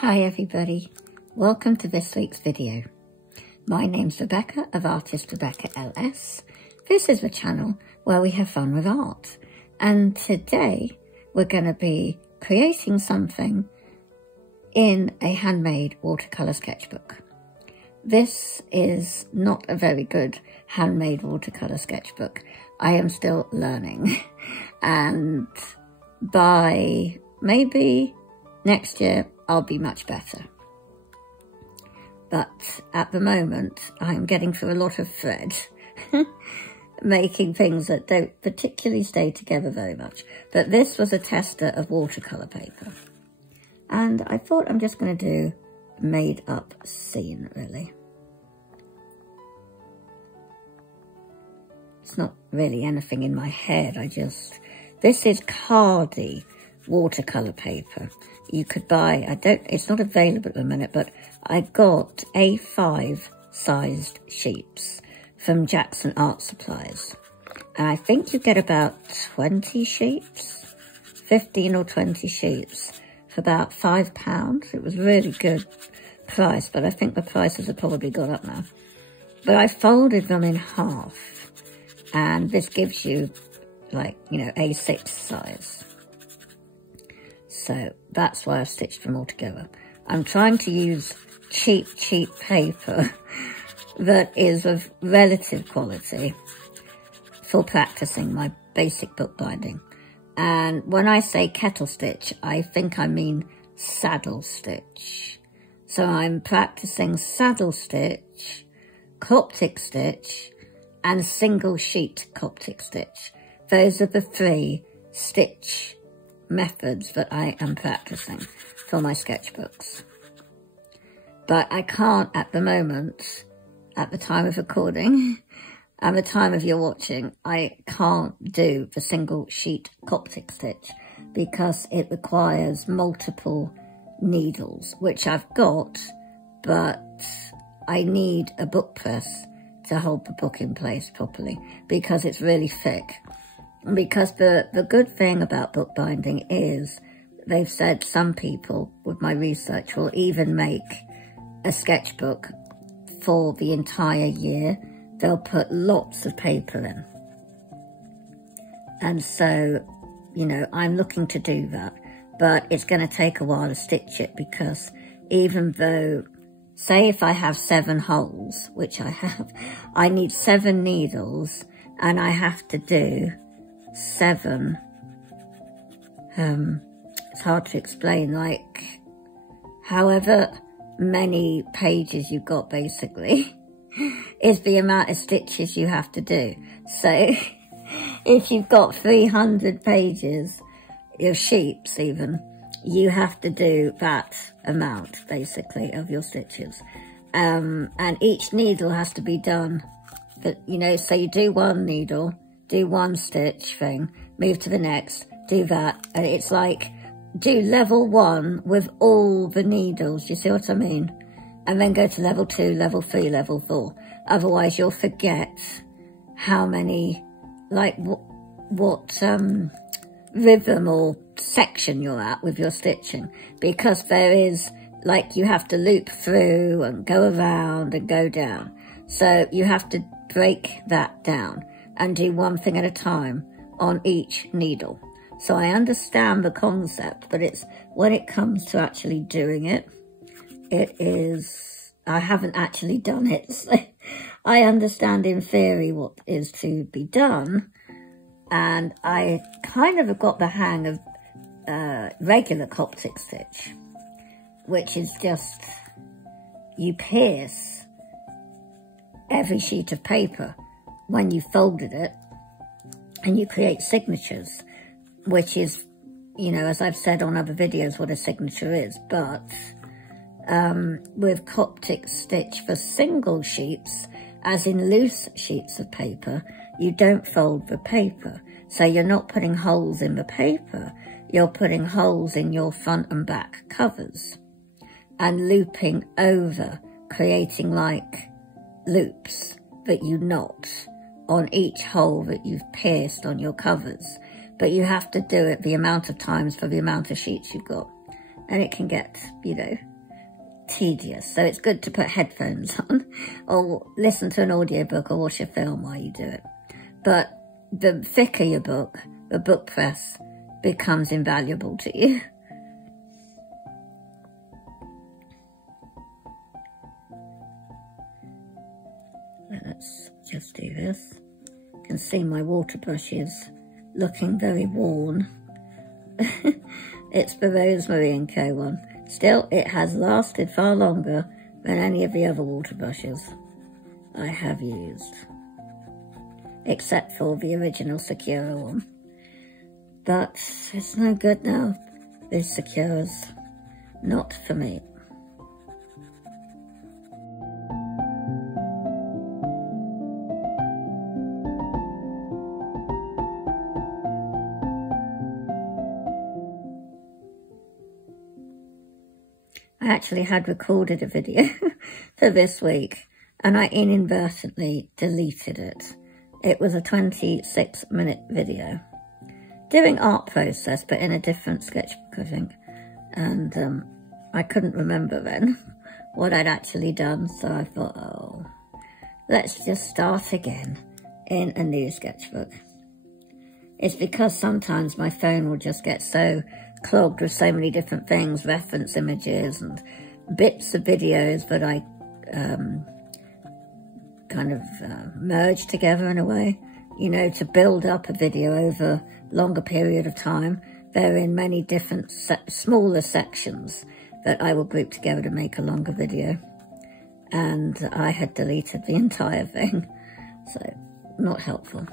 Hi everybody, welcome to this week's video. My name's Rebecca of ArtistRebeccaLS. This is the channel where we have fun with art, and today we're going to be creating something in a handmade watercolour sketchbook. This is not a very good handmade watercolour sketchbook. I am still learning, and by maybe next year I'll be much better. But at the moment, I'm getting through a lot of thread, making things that don't particularly stay together very much. But this was a tester of watercolour paper. And I thought I'm just going to do a made-up scene, really. It's not really anything in my head, this is Cardi watercolour paper. You could buy, it's not available at the minute, but I got A5 sized sheets from Jackson Art Supplies. And I think you get about 20 sheets, 15 or 20 sheets for about £5. It was really good price, but I think the prices have probably gone up now. But I folded them in half, and this gives you like, A6 size. So that's why I've stitched them all together. I'm trying to use cheap paper that is of relative quality for practicing my basic bookbinding. And when I say kettle stitch, I think I mean saddle stitch. So I'm practicing saddle stitch, Coptic stitch, and single sheet Coptic stitch. Those are the three stitch methods that I am practicing for my sketchbooks. But I can't at the moment, at the time of recording, and the time of your watching, I can't do the single sheet Coptic stitch because it requires multiple needles, which I've got, but I need a book press to hold the book in place properly because it's really thick. Because the good thing about bookbinding is they've said some people, with my research, will even make a sketchbook for the entire year. They'll put lots of paper in. And so, I'm looking to do that. But it's going to take a while to stitch it because even though, say if I have 7 holes, which I have, I need 7 needles and I have to do 7, it's hard to explain, like however many pages you've got basically is the amount of stitches you have to do. So if you've got 300 pages of sheets even, you have to do that amount basically of your stitches, and each needle has to be done, but so you do one needle, do one stitch thing, move to the next, do that, and it's like, do level 1 with all the needles, you see what I mean? And then go to level 2, level 3, level 4. Otherwise you'll forget how many, like what rhythm or section you're at with your stitching. Because there is, like, you have to loop through and go around and go down. So you have to break that down and do one thing at a time on each needle. So I understand the concept, but it's when it comes to actually doing it, I haven't actually done it. So I understand in theory what is to be done, and I kind of have got the hang of regular Coptic stitch, which is just, you pierce every sheet of paper when you folded it, and you create signatures, which is, as I've said on other videos, what a signature is. But with Coptic stitch for single sheets, as in loose sheets of paper, you don't fold the paper. So you're not putting holes in the paper, you're putting holes in your front and back covers and looping over, creating like loops that you knot on each hole that you've pierced on your covers. But you have to do it the amount of times for the amount of sheets you've got. And it can get, tedious. So it's good to put headphones on or listen to an audiobook or watch a film while you do it. But the thicker your book, the book press becomes invaluable to you. Let's just do this. You can see my water brush is looking very worn. It's the Rosemary & Co one. Still, it has lasted far longer than any of the other water brushes I have used, except for the original Sakura one. But it's no good now. This Sakura's not for me. I actually had recorded a video for this week and I inadvertently deleted it. It was a 26-minute video doing art process, but in a different sketchbook, I think. And I couldn't remember then what I'd actually done, so I thought, oh, let's just start again in a new sketchbook. It's because sometimes my phone will just get so clogged with so many different things, reference images and bits of videos that I kind of merge together in a way, you know, to build up a video over a longer period of time. They're in many different smaller sections that I will group together to make a longer video. And I had deleted the entire thing, so not helpful.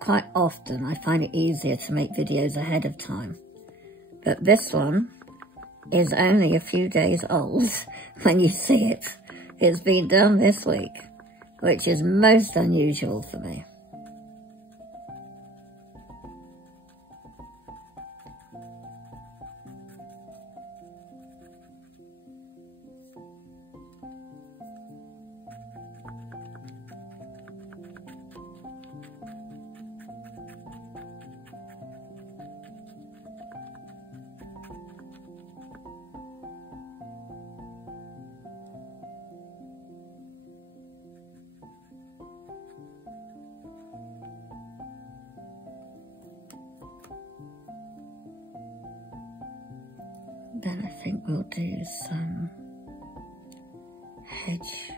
Quite often I find it easier to make videos ahead of time, but this one is only a few days old when you see it. It's been done this week, which is most unusual for me. Then I think we'll do some hedge.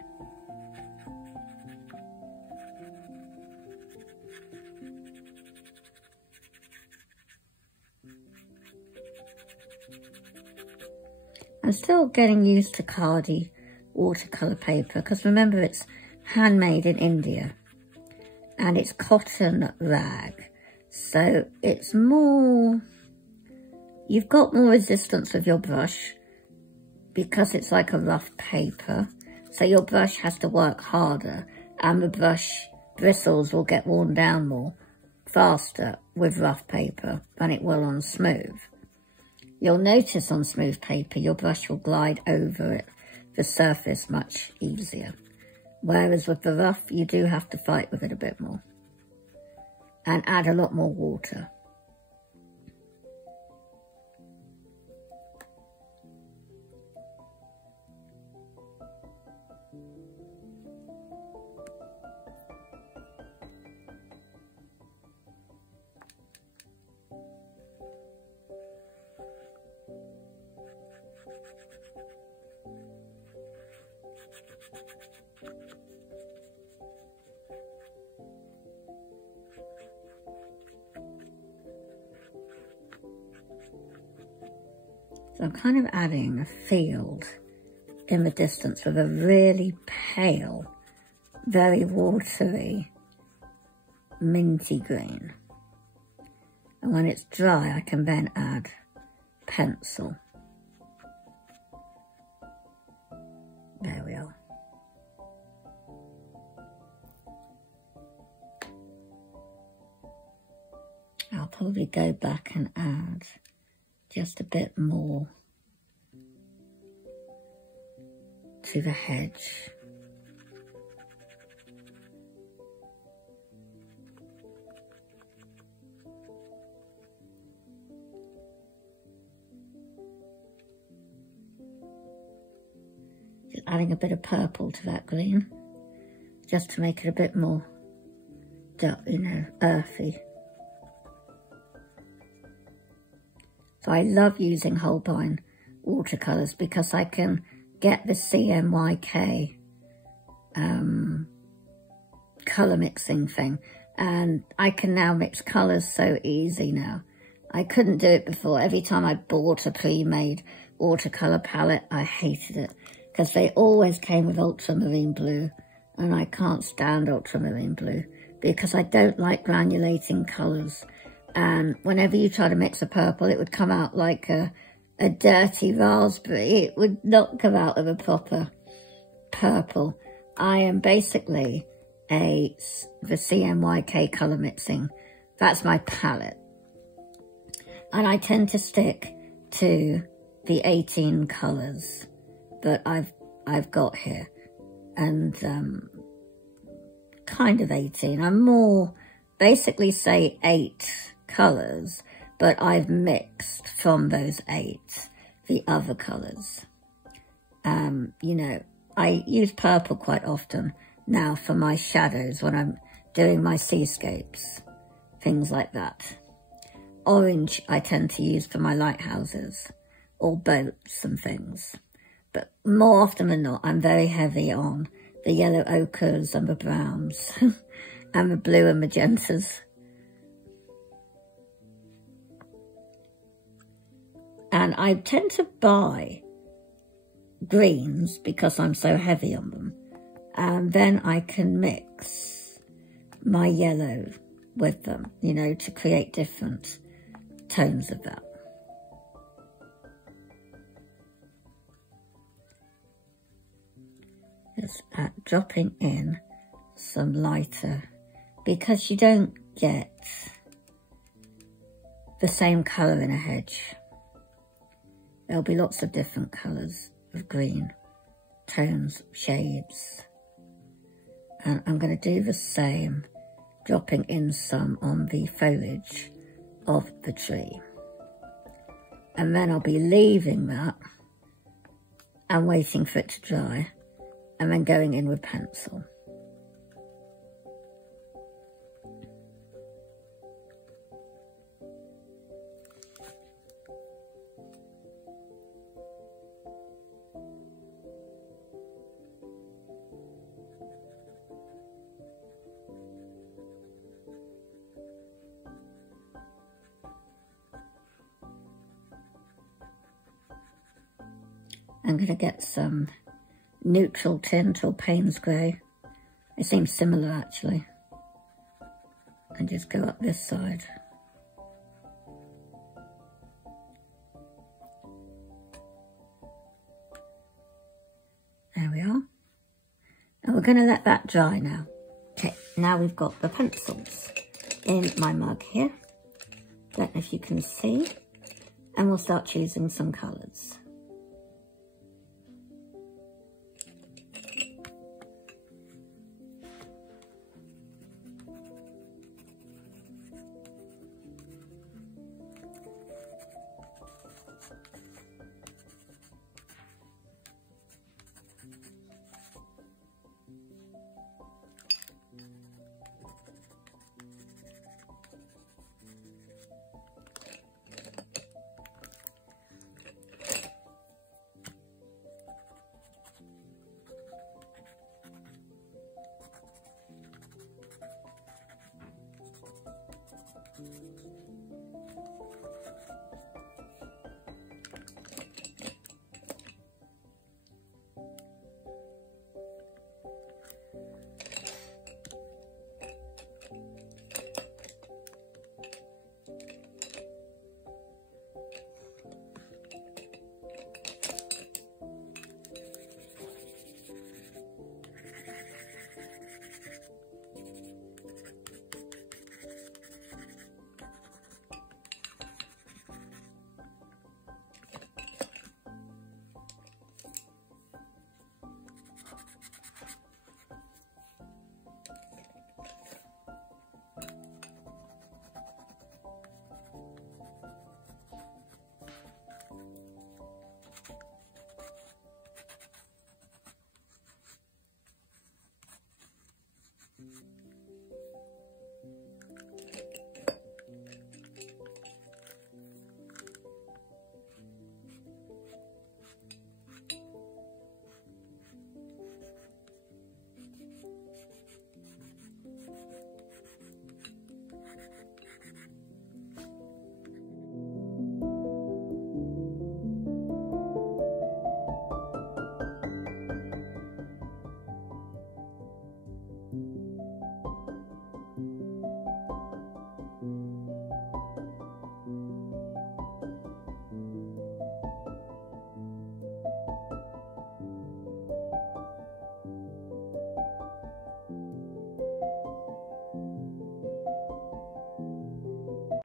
I'm still getting used to Khadi watercolour paper, because remember it's handmade in India and it's cotton rag, so it's more, you've got more resistance with your brush because it's like a rough paper, so your brush has to work harder and the brush bristles will get worn down more faster with rough paper than it will on smooth. You'll notice on smooth paper your brush will glide over it, the surface much easier, whereas with the rough you do have to fight with it a bit more and add a lot more water. So I'm kind of adding a field in the distance with a really pale, very watery, minty green. And when it's dry, I can then add pencil. There we are. I'll probably go back and add just a bit more to the hedge. adding a bit of purple to that green, just to make it a bit more, you know, earthy. So I love using Holbein watercolours because I can get the CMYK colour mixing thing, and I can now mix colours so easy now. I couldn't do it before. Every time I bought a pre-made watercolour palette, I hated it because they always came with ultramarine blue, and I can't stand ultramarine blue because I don't like granulating colours. And whenever you try to mix a purple, it would come out like a dirty raspberry. It would not come out of a proper purple. I am basically the CMYK colour mixing. That's my palette. And I tend to stick to the 18 colours that I've got here. And kind of 18. I'm more, basically say 8 colours, but I've mixed from those 8 the other colours. You know, I use purple quite often now for my shadows when I'm doing my seascapes, things like that. Orange I tend to use for my lighthouses or boats and things. But more often than not, I'm very heavy on the yellow ochres and the browns and the blue and magentas. And I tend to buy greens because I'm so heavy on them. And then I can mix my yellow with them, you know, to create different tones of that. Just dropping in some lighter, because you don't get the same colour in a hedge. There'll be lots of different colours of green, tones, shades. And I'm going to do the same, dropping in some on the foliage of the tree. And then I'll be leaving that and waiting for it to dry, and then going in with pencil. I'm going to get some neutral tint or Payne's grey. It seems similar actually. And just go up this side. There we are. And we're going to let that dry now. Okay, now we've got the pencils in my mug here. Don't know if you can see. And we'll start choosing some colours.